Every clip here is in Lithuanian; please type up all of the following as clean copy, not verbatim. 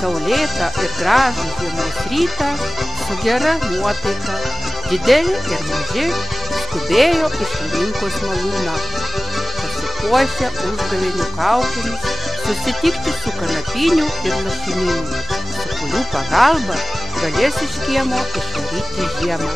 saulėtą ir gražų žiemos rytą su gera nuotaika dideli ir maži skubėjo iš Šlininkos malūną, pasipuošę užgavėnių kaukėmis, susitikti su kanapinių ir lašininių, su kurių pagalba galės iš kiemo išvaryti žiemą.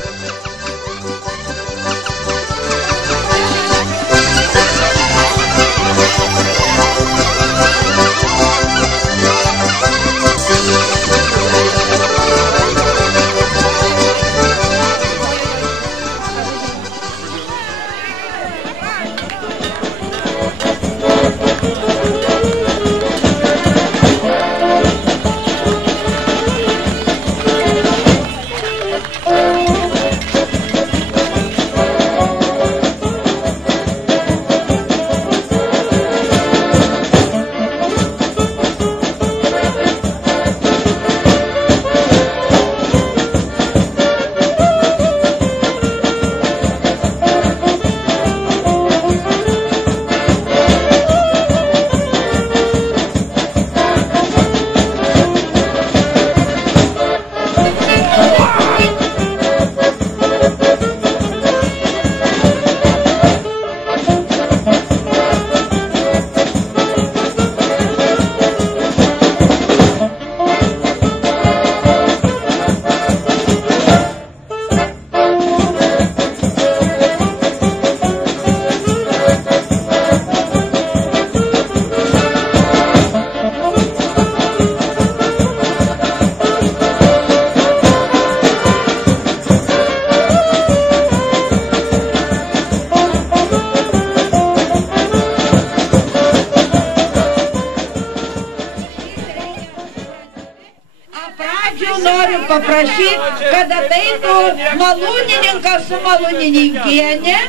Noriu paprašyti, kad ateitų malūnininkas su malūnininkienė,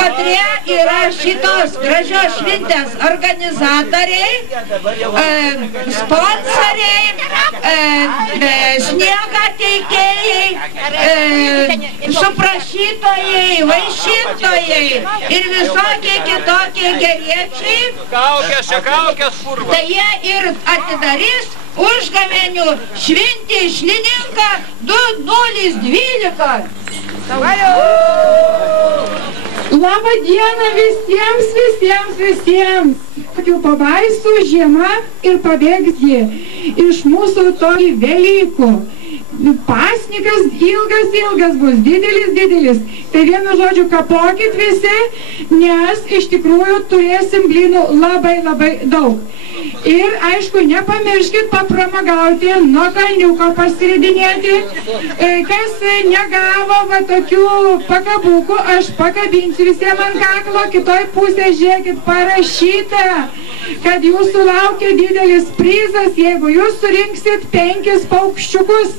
katrie yra šitos gražios šventės organizatoriai, sponsoriai, sniegą teikėjai, suprašytojai, vaišintojai ir visokie kitokie geriečiai. Tai jie ir atidarys užgavėnių šventį Šlininką 2012. Labą dieną visiems. Tokių pabaisų žiema ir pabėgs ji iš mūsų toli Velykų. Pasnikas ilgas bus, didelis. Tai vienu žodžiu kapokit visi, nes iš tikrųjų turėsim blynų labai daug. Ir aišku, nepamirškit papramagauti, nuo kalniuko pasiridinėti. Kas negavo va tokių pakabukų, aš pakabinsiu visiems ant kaklo, kitoj pusėje žiūrėkit parašyta, kad jūsų laukia didelis prizas, jeigu jūs surinksit 5 paukščiukus.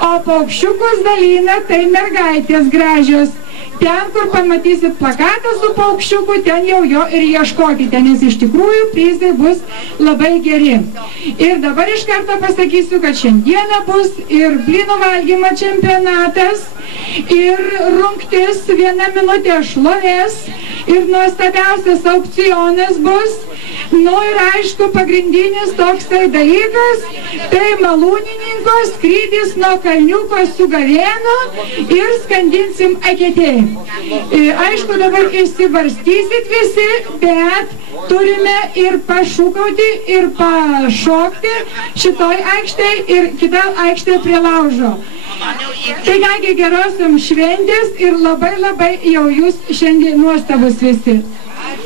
O paukščiukus dalina tai mergaitės gražios. Ten, kur pamatysit plakatą su paukščiuku, ten jau jo ir ieškokite, nes iš tikrųjų prizai bus labai geri. Ir dabar iš karto pasakysiu, kad šiandieną bus ir blynų valgymo čempionatas, ir rungtis 1 minutė šlovės, ir nuostabiausias aukcionas bus. Nu ir aišku, pagrindinis toksai dalykas, tai malūnininko skrydis nuo kalniuko su gavėnu ir skandinsim eketėj. Aišku, dabar išsibarstysit visi, bet turime ir pašūkauti, ir pašokti šitoj aikštėj ir kitoj aikštėj prie laužo. Tai kągi geros jums šventės ir labai jau jūs šiandien nuostabus visi.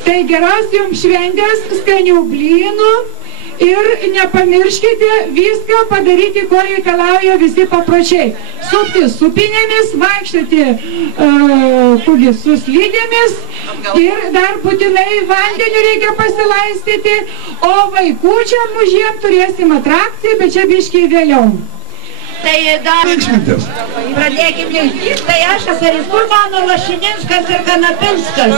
Tai geros jums šventės, skanių blynų ir nepamirškite viską padaryti, ko reikalauja visi papročiai. Supti supinėmis, vaikščioti su slidėmis ir dar būtinai vandeniu reikia pasilaistyti, o vaikučiam mužiem turėsim atrakciją, bet čia biškiai vėliau. Tai dar pradėkim linksmintis. Tai aš esu mano Lašininskas ir Kanapinskas.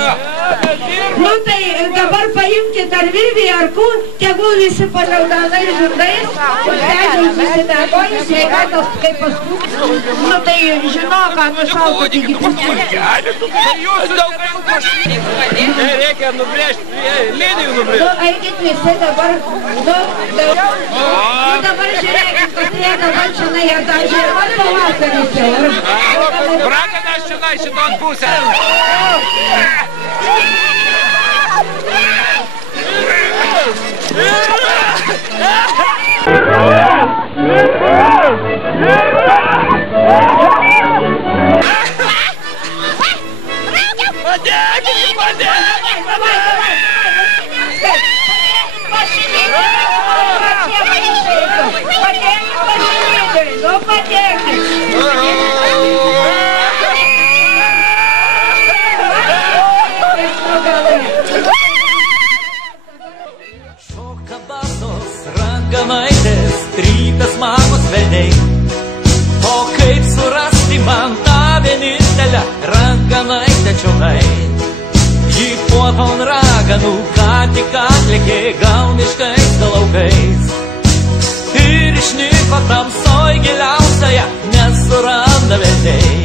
Nu tai dabar paimkite ar virvį, ar kur, tegul visi paliaudalai žurdais, užleidžiam susidarboju, sveikatos kaip paskui. Nu tai žinau, ką nušaukoti iki paskui. Reikia nubrėžti, linijų nubrėžti. Nu eikit visi dabar, dabar žiūrėkit, kad jie dabar čionai ir dar žiūrėkit pavasaris jau. Ragana čionai šiton pusės. Šoka basos raganaitės, trypės mamos vediai. O kaip surasti man tą vienintelę raganaitę čionai? Ji puoton raganų, ką tik atlėkė, gal miškais, gal laukais. Ir išnyko tamsoj giliausioje, nesuranda vediai.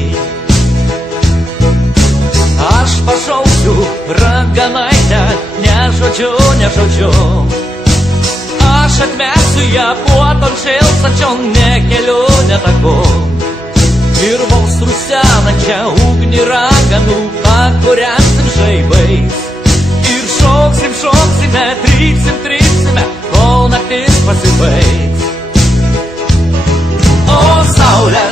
Aš pašauksiu raganaitę, ne žodžiu, ne žodžiu. Aš atmesiu ją puoton šilsačion, ne keliu, ne taku. Ir vos rusenančią ugnį raganų pakuriansim žaibais. Ir šoksim, šoksime, trypsim, trypsime, kol naktis pasibaigs. O saulė,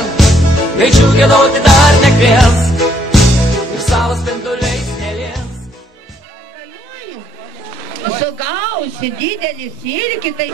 greičiau giedoti dar nekvies, ir savo spinduliais nelies. Sugausi didelis irgi, tai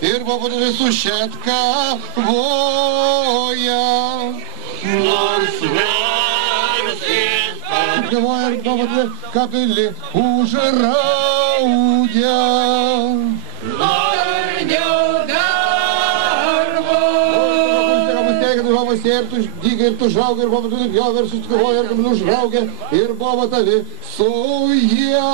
ir pabudinai su šetka voja. Nors versis atgavoja ir pabudinai kapelį užraugia. Nornių darbo. Ir tu dygai, ir tu žaugai, ir boba tu nupjovė, ir susikovoja, ir kamilių užraugė, ir boba tavi sujaudė.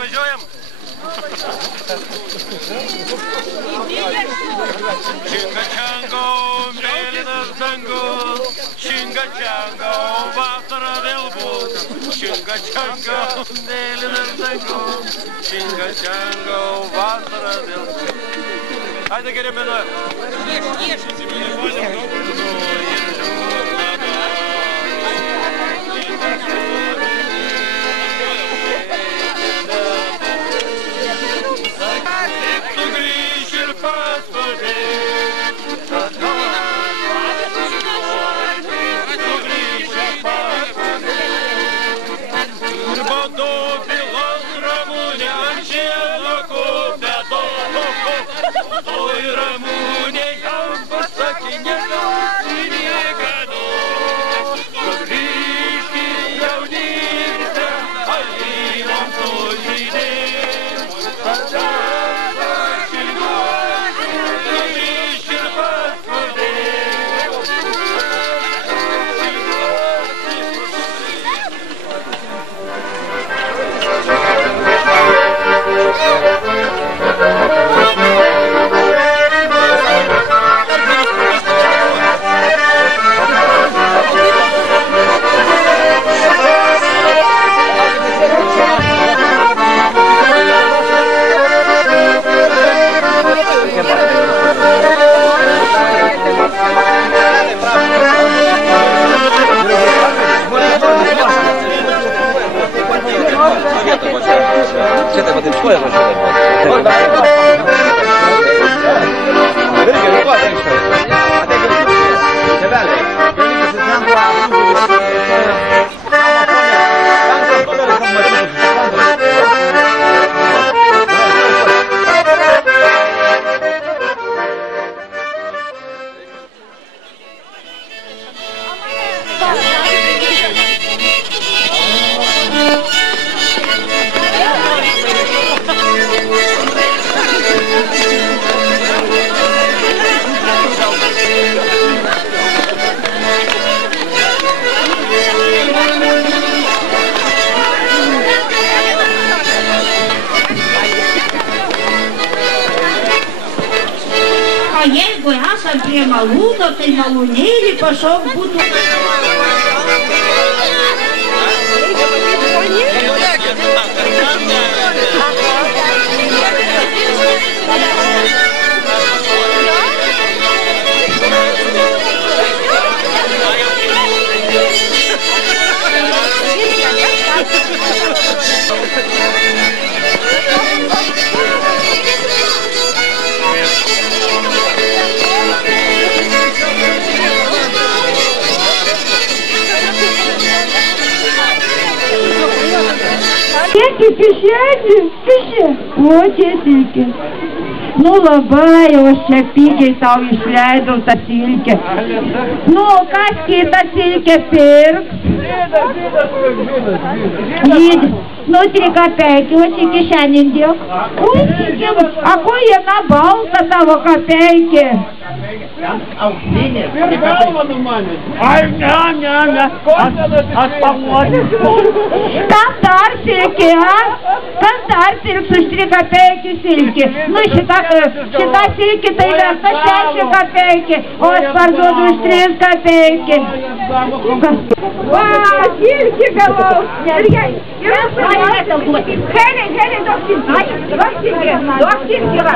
Važiuojam. Činga čango, mėlynas dangus, činga čango, vasara vėl bus. Činga čango, mėlynas dangus, činga čango, vasara vėl bus. Haide geriau menuoja. Jeigu esam prie malūno, tai malūnėlį pašok būtų... Pišė, o čia silkė. Nu labai, o aš čia pigiai tau išleidau tą silkę. Nu, kas kitą silkę pirks? Nu, 3 kapeiky, o čia kišenin dėk. Ui, silkė, a ko viena balta tavo kapeikė? Ir galva numanė. Ai, ne, aš pamotis. Kam dar silkė, a? Kam dar pirks už 3 kapeiky silkė? Nu, šita silkė tai verta 6 kapeiky, o aš parduodu už 3 kapeiky. Va, silkė gavau. Ir aš pamatau duoti. Heliai, duok silkė. Duok silkė, va.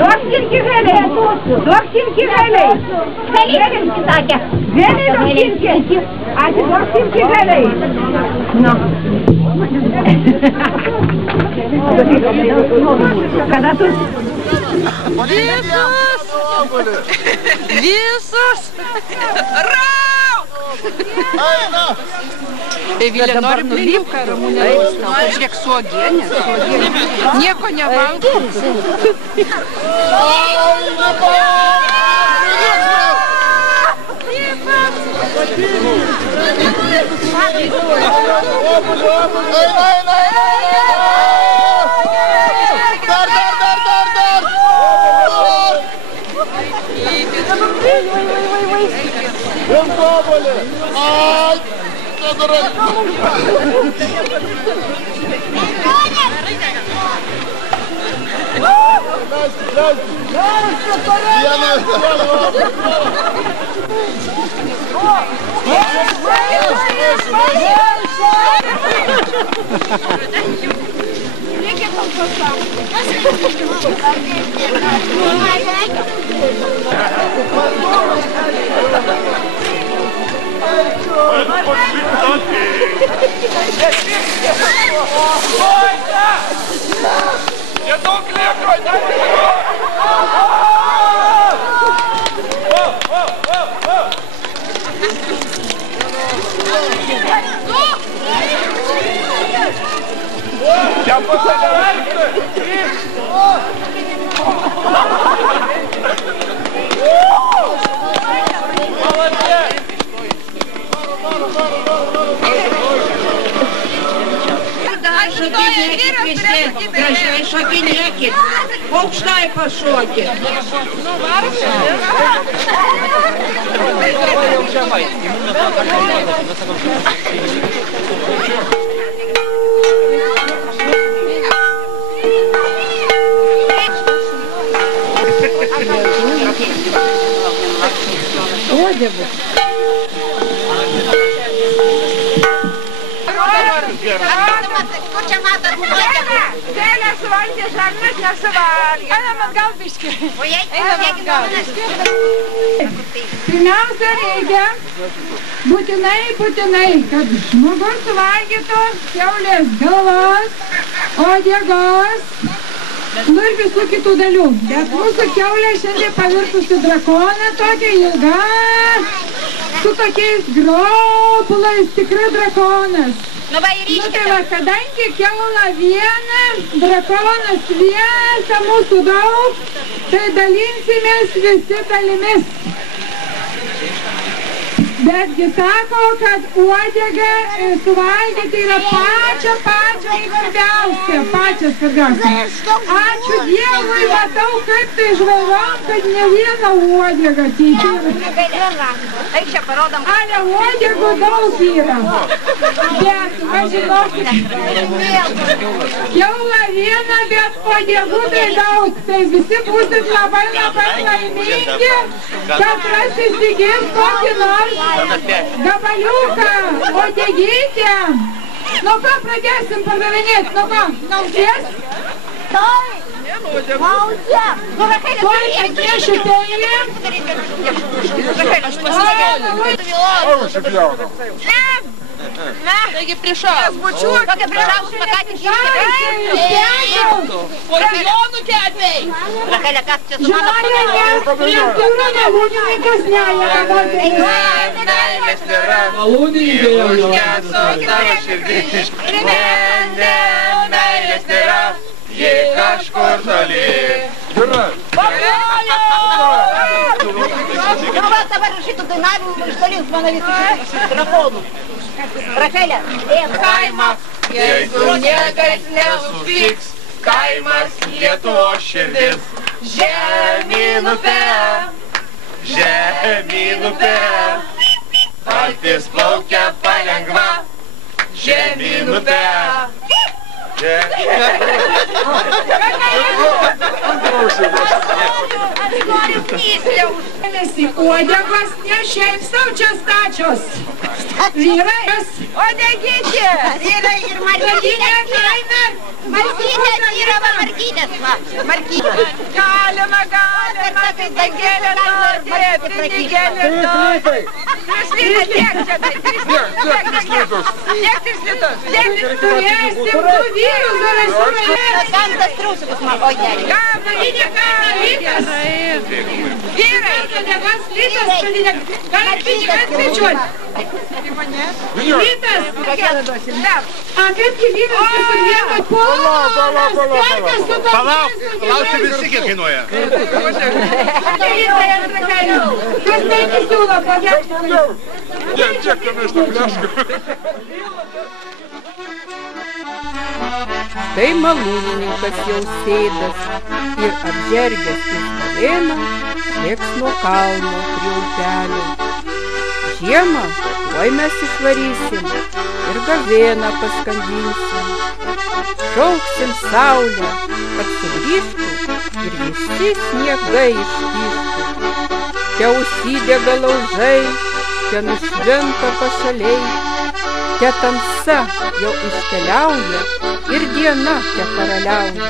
Duok silkė, Heliai. Duok silkį Heliai. Heliai sakė. Heliai duok silkį. Ačiū, duok silkį Heliai. Nu. Kada tu? Visus! Rau! Evilė nori blivką, Ramunė. Žiūrėk, suogienė. Nieko nevalgo. Ай, Gražiai šokinėkit, aukštai pašokit. Kur čia matot nuodėgų? Dėlė suvalgė žarnas nesuvalgė. Einam atgal biškį. O jei gaunasi? Pirmiausia reikia būtinai, kad žmogus suvalgytų kiaulės galvos, uodegos, nu ir visų kitų dalių. Bet mūsų kiaulė šiandien pavirtusi drakoną tokia ilga, su tokiais gropulais, tikrai drakonas. Nu va ir Nu tai va, kadangi kiaula viena, drakonas viena, mūsų daug, tai dalinsimės visi dalimis. Betgi sako, kad uodegą suvalgyti yra pačia svarbiausia. Ačiū Dievui, matau, kaip tai žvalgom, kad ne vieną uodegą teikia. Eik čia parodom. Ale uodegų daug yra. Bet, va žinokit, kiaula viena, bet uodegų tai daug. Tai visi būsit labai laimingi, kad įsigis kokį nors gabaliuką, uodegytę. Nuo ko pradėsim pardavinėti? Nuo ko? Nausies? Taip. Nausies. Nu, Rachelė, Tuoj atnešiu peilį. Rachelė, aš pasisakysiu. Taigi prišaus. Kokia prišaus pakatys Porionukė atvei. Rachelė, kas čia su mano Malūnininkas neėra. Meilės nėra, užgeso tavo širdis. Meilės nėra, ji kažkur toli. Nu va, dabar šitų dainavimų išdalins mano visus telefonų. Rachelė, Kaimas, jeigu niekas neužtiks, kaimas Lietuvos širdis. Žemyn upe, valtis plaukia palengva. Žemyn upe. Uodegos ne šiaip sau čia stačios. Vyras. Uodegytė. yra ir margytės. Margytės yra va margytės. Galima, pinigėlė nori, pinigėlė nori. 3 litai, tiek čia tai, 3 litus. Turėsim du vyrus, Kam tas trūsikus man, oi, dėlį. Vyras. Vyrai. Uodegos litas, gali pinigas skaičiuoti. Litas. A kaipgi vyras su dviem ponas, kelkas su to. Palauk, čia visi kiek kainuoja. Kas penki siūlo pagelbėti? Štai malūnininkas jau sėdas ir apžergęs pistolėną lėks nuo kalno prie upelio. Žiemą tuoj mes išvarysim ir gavėną paskandinsim. Šauksim saulę, kad sugrįžtų ir visi sniegai ištištų. Te užsidega laužai, te nušvinta pašaliai, te tamsa jau iškeliauja ir diena te karaliauja.